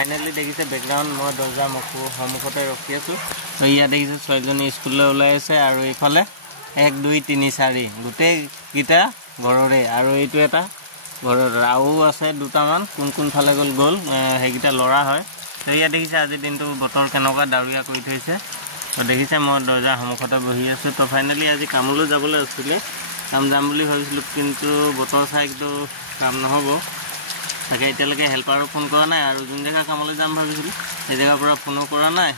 Finally দেখিছে background মই দৰ্জা সন্মুখতে ৰখি আছোঁ। তো ইয়াত দেখিছে ছোৱালীজনী স্কুললৈ ওলাই আছে আৰু এইফালে 1 2 3 4 গোটেইকেইটা ঘৰৰে আৰু এইটো এটা ঘৰৰ আৰু আছে দুটামান কোনফালে গ'ল সেইকেইটা ল'ৰা হয়। তো ইয়াত দেখিছে আজিৰ দিনটো বতৰ কেনেকুৱা ডাৱৰীয়া কৰি থৈছে। তো দেখিছে মই দৰ্জা সন্মুখতে বহি আছোঁ। তো ফাইনেলি আজি কামলৈ যাবলৈ আছিলে, কাম যাম বুলি ভাবিছিলোঁ, কিন্তু বতৰ চাই কিন্তু কাম নহ'ব। তাকে এতিয়ালৈকে হেল্পাৰো ফোন কৰা নাই আৰু যোন জেগা কামলৈ যাম ভাবিছিলোঁ সেই জেগাৰ পৰা ফোনো কৰা নাই।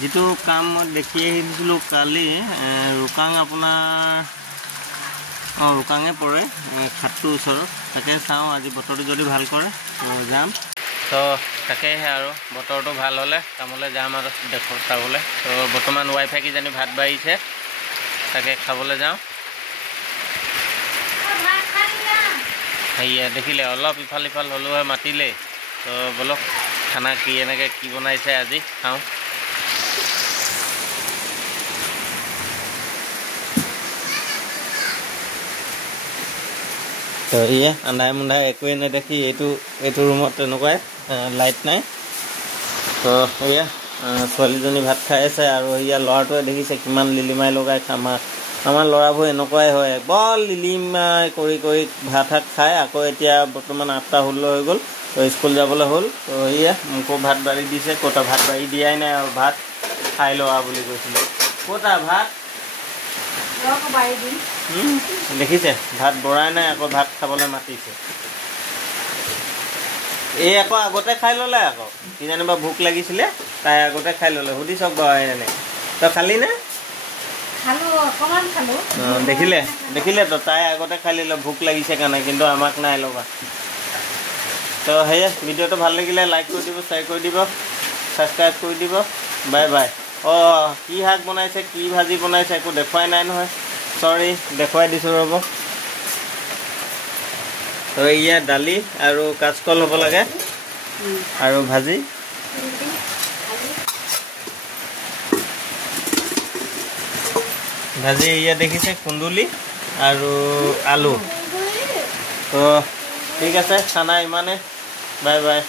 যিটো কাম মই দেখি আহিছিলোঁ কালি ৰুকাং আপোনাৰ ৰুকাঙে পৰে খাটটোৰ ওচৰত। তাকে চাওঁ আজি বতৰটো যদি ভাল কৰে তো যাম। তো তাকেহে আৰু বতৰটো ভাল হ'লে কামলৈ যাম আৰু চাবলৈ। তো বৰ্তমান ৱাইফাই কিজানি ভাত বাঢ়িছে, তাকে খাবলৈ যাওঁ। সেয়া দেখিলে অলপ ইফাল সিফাল হ'লেও মাতিলে। তো বলক খানা এনেকৈ কি বনাইছে আজি খাওঁ। তো ইয়ে আন্ধাই মুন্ধাই একোৱে নেদেখি এইটো ৰুমত তেনেকুৱাই লাইট নাই। তো এয়া ছোৱালীজনী ভাত খাই আছে আৰু এয়া ল'ৰাটোৱে দেখিছে কিমান লিলিমাই লগাই আমাৰ ল'ৰাবোৰ এনেকুৱাই হয়, বৰ লিলিমাই কৰি ভাত খায়। আকৌ এতিয়া বৰ্তমান 8:16 হৈ গ'ল, তো স্কুল যাবলৈ হ'ল। তো এয়া মোকো ভাত বাঢ়ি দিছে, ক'তা ভাত বাঢ়ি দিয়াই নাই আৰু ভাত খাই লোৱা বুলি কৈছিলে। ক'তা ভাত দেখিছে ভাত বঢ়াই নাই, আকৌ ভাত খাবলৈ মাতিছে। এই আকৌ আগতে খাই ল'লে, আকৌ কি জানিবা ভোক লাগিছিলে তাই আগতে খাই ল'লে। সুধি চাওক বাৰু এনে তই খালি নে? দেখিলে তো তাই আগতে খাই ল'লে ভোক লাগিছে কাৰণে, কিন্তু আমাক নাই লগা। তো সেয়ে ভিডিঅ'টো ভাল লাগিলে লাইক কৰি দিব, শ্বেয়াৰ কৰি দিব, ছাবস্ক্ৰাইব কৰি দিব। Bye bye. কি শাক বনাইছে, কি ভাজি বনাইছে একো দেখুৱাই নাই নহয়, চৰি। দেখুৱাই দিছোঁ ৰ'ব। তো এয়া দালি আৰু কাচকল হ'ব লাগে আৰু ভাজি। এয়া দেখিছে কুন্দুলি আৰু আলু। তো ঠিক আছে, খানা ইমানে। Bye bye.